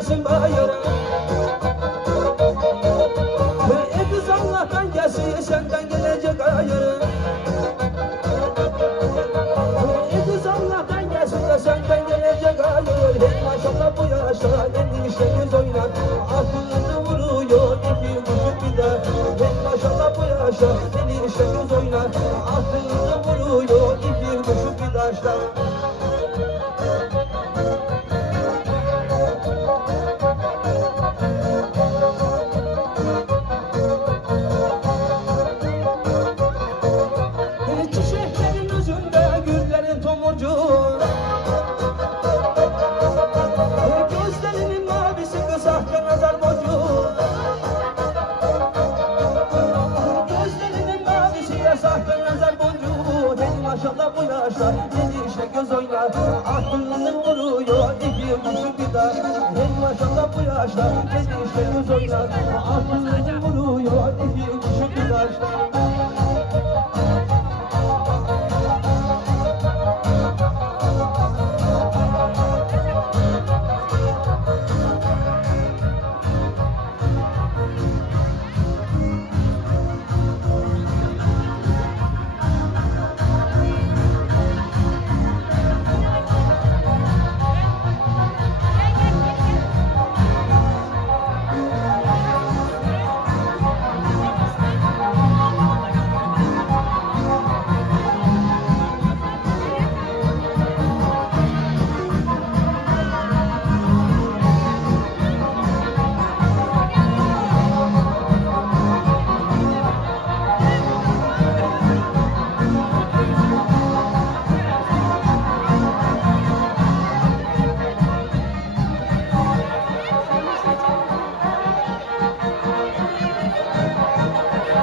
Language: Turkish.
gidersin bayıra. Kız Allah'tan gelsin senden gelecek ayrı. Kız Allah'tan gelsin de senden gelecek ayrı. Hey maşallah bu yaşta elini şeniz oynar. Aklını vuruyor ipi vuruşup gider. Hey maşallah bu yaşta elini şeniz oynar. Aklını vuruyor ipi vuruşup gider. Çiçeklerin yüzünde güllerin tomurcuğu. Gözlerinin mavisi kızarken nazar boncuğu. Gözlerinin mavisi kızarken nazar boncuğu. Hey maşallah bu yaşta yedi işte göz oynar. Aklını vuruyor ipi vuruşup gider. Hey maşallah bu yaşta yedi işte göz oynar. Aklını vuruyor ipi